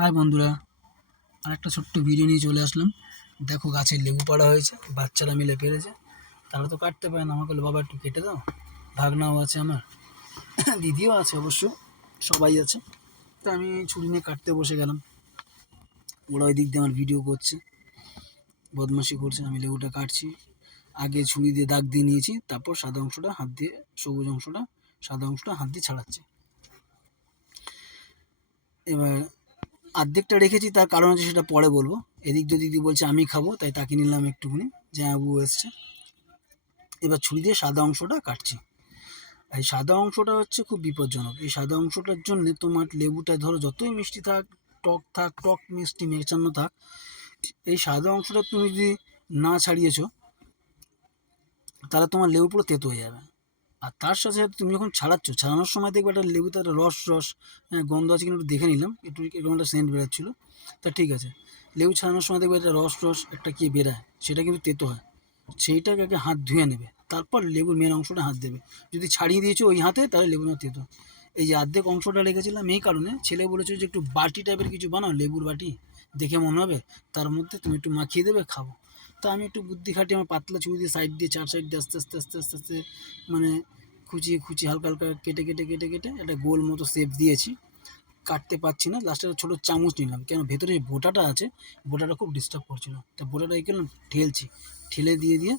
High বন্ধুরা, আরেকটা ছোট্ট ভিডিও নিয়ে চলে আসলাম। দেখো গাছে লেবু পাড়া হয়েছে, বাচ্চারা মিলে পেরেছে। তারা তো কাটতে পারে না, আমাকে বললো বাবা একটু কেটে দাও। ভাগনাও আছে আমার, দিদিও আছে অবশ্য, সবাই আছে। তো আমি ছুরি নিয়ে কাটতে বসে গেলাম। ওরা ওই দিক দিয়ে আমার ভিডিও করছে, বদমাশি করছে। আমি লেবুটা কাটছি, আগে ছুরি দিয়ে দাগ দিয়ে নিয়েছি, তারপর সাদা অংশটা হাত দিয়ে, সবুজ অংশটা সাদা অংশটা হাত দিয়ে ছাড়াচ্ছি। এবার অর্ধেকটা রেখেছি, তার কারণ হচ্ছে সেটা পরে বলবো। এদিক দিয়ে দিদি বলছে আমি খাবো, তাই তাকে নিলাম একটুখানি, যে আবু এসছে। এবার ছুরি দিয়ে সাদা অংশটা কাটছি। এই সাদা অংশটা হচ্ছে খুব বিপজ্জনক। এই সাদা অংশটার জন্য তোমার লেবুটা ধরো যতই মিষ্টি থাক, টক মিষ্টি মেশানো থাক, এই সাদা অংশটা তুমি যদি না ছাড়িয়েছো, তাহলে তোমার লেবু পুরো তেতো হয়ে যাবে। আর তার সাথে সাথে তুমি যখন ছাড়ানোর সময় দেখবে একটা লেবুতে একটা রস গন্ধ আছে কিনা একটু দেখে নিলাম, একটু এরকম একটা সেন্ট বেরোচ্ছিলো। তা ঠিক আছে, লেবু ছাড়ানোর সময় দেখবে একটা রস একটা কি বেরায়, সেটা কিন্তু তেতো হয়। সেইটাকে আগে হাত ধুয়ে নেবে, তারপর লেবুর মেন অংশটা হাত দেবে। যদি ছাড়িয়ে দিয়েছো ওই হাতে, তাহলে লেবু না তেতো। এই যে অর্ধেক অংশটা রেখেছিলাম এই কারণে, ছেলে বলেছে যে একটু বাটি টাইপের কিছু বানাও, লেবুর বাটি দেখে মনে হবে, তার মধ্যে তুমি একটু মাখিয়ে দেবে, খাবো। তো আমি একটু বুদ্ধি খাটিয়ে আমার পাতলা ছুরি দিয়ে সাইড দিয়ে, চার সাইড দিয়ে আস্তে আস্তে আস্তে আস্তে আস্তে মানে খুঁচিয়ে হালকা হালকা কেটে একটা গোল মতো শেপ দিয়েছি। কাটতে পারছি না, লাস্টে ছোটো চামচ নিলাম, কেন ভেতরে যে বোটাটা আছে, বোটাটা খুব ডিস্টার্ব করছিল। তো বোটাটা এই করলাম, ঠেলে দিয়ে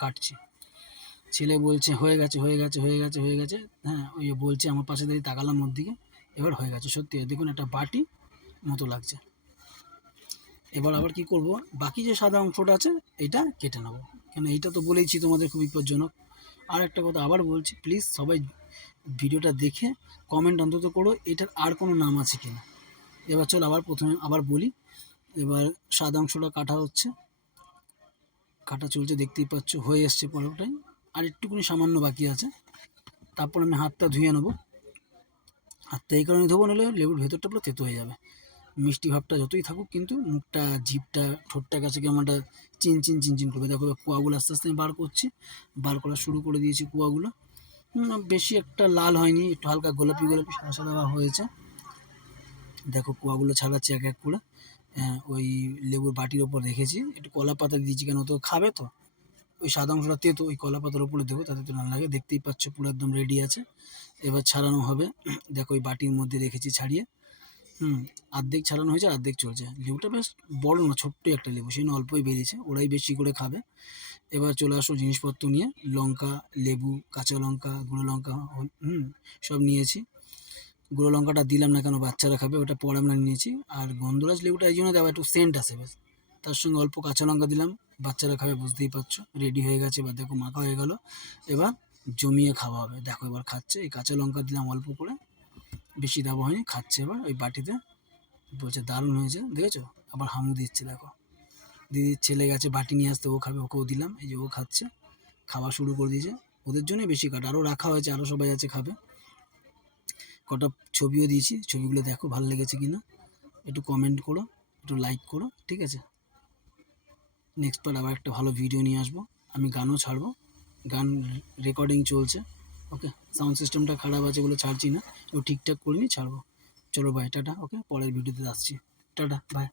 কাটছি। ছেলে বলছে হয়ে গেছে। হ্যাঁ, ওই বলছে, আমার পাশে দাঁড়িয়ে তাকালাম ওর দিকে। এবার হয়ে গেছে সত্যি, দেখুন একটা বাটি মতো লাগছে। এবার আবার কি করব, বাকি যে সাদা অংশটা আছে এটা কেটে নেবো, কেন এইটা তো বলেইছি তোমাদের খুব বিপজ্জনক। আর একটা কথা আবার বলছি, প্লিজ সবাই ভিডিওটা দেখে কমেন্ট অন্তত করো এটার আর কোনো নাম আছে কিনা। এবার চল প্রথমে আবার বলি। এবার সাদা অংশটা কাটা চলছে, দেখতেই পাচ্ছ, হয়ে এসছে পুরোটাই। আর একটুখানি সামান্য বাকি আছে। তারপর আমি হাতটা ধুয়ে নেবো। হাতটা এই কারণে ধোবো, নাহলে লেবুর ভেতরটা পুরো তেতো হয়ে যাবে। মিষ্টি ভাবটা যতই থাকুক, কিন্তু মুখটা, জিভটা, ঠোঁটটা কাছে কেমন একটা চিন করবে। দেখো কুয়াগুলো আস্তে আস্তে আমি বার করা শুরু করে দিয়েছি কুয়াগুলো। বেশি একটা লাল হয়নি, একটু হালকা গোলাপি সাদা হয়েছে। দেখো কুয়াগুলো ছাড়াচ্ছি এক এক করে। ওই লেবুর বাটির ওপর রেখেছি, একটু কলা পাতা দিয়েছি, কেন তো খাবে তো। ওই সাদা অংশটা তেতো, ওই কলা পাতার উপরে দেবো, তাতে তো না লাগে। দেখতেই পাচ্ছ পুরো একদম রেডি আছে। এবার ছাড়ানো হবে। দেখো ওই বাটির মধ্যে রেখেছি ছাড়িয়ে। অর্ধেক ছাড়ানো হয়েছে, অর্ধেক চলছে। লেবুটা বেশ বড় না, ছোট্টই একটা লেবু, সেই অল্পই বেরিয়েছে, ওরাই বেশি করে খাবে। এবার চলে আসো জিনিসপত্র নিয়ে, লঙ্কা, লেবু, কাঁচা লঙ্কা, গুঁড়ো লঙ্কা, সব নিয়েছি। গুঁড়ো লঙ্কাটা দিলাম না, কেন বাচ্চারা খাবে, ওটা পরে আমরা নিয়েছি। আর গন্ধরাজ লেবুটা এই জন্য দেওয়া, একটু সেন্ট আসে বেশ। তার সঙ্গে অল্প কাঁচা লঙ্কা দিলাম, বাচ্চারা খাবে, বুঝতেই পারছো। রেডি হয়ে গেছে, এবার দেখো মাখা হয়ে গেল। এবার জমিয়ে খাওয়া হবে। দেখো এবার খাচ্ছে, এই কাঁচা লঙ্কা দিলাম অল্প করে, বেশি দেওয়া হয়নি, খাচ্ছে এবার ওই বাটিতে। বলছে দারুণ হয়েছে, দেখেছো, আবার হামু দিচ্ছে। দেখো দিদির ছেলে গেছে বাটি নিয়ে আসতে, ও খাবে, ওকেও দিলাম, এই যে ও খাচ্ছে, খাওয়া শুরু করে দিয়েছে। ওদের জন্যই বেশি কাটা, আরও রাখা হয়েছে, আরও সবাই আছে খাবে। কটা ছবিও দিয়েছি, ছবিগুলো দেখো ভালো লেগেছে কিনা, একটু কমেন্ট করো, একটু লাইক করো, ঠিক আছে। নেক্সট বার আবার একটা ভালো ভিডিও নিয়ে আসবো। আমি গানও ছাড়বো, গান রেকর্ডিং চলছে। ওকে, সাউন্ড সিস্টেমটা খারাপ আছে বলে ছাড়ছি না, ও ঠিকঠাক করিনি, ছাড়বো। চলো বাই, টাটা। ওকে, পরের ভিডিওতে আসছি। Ta-ta, by.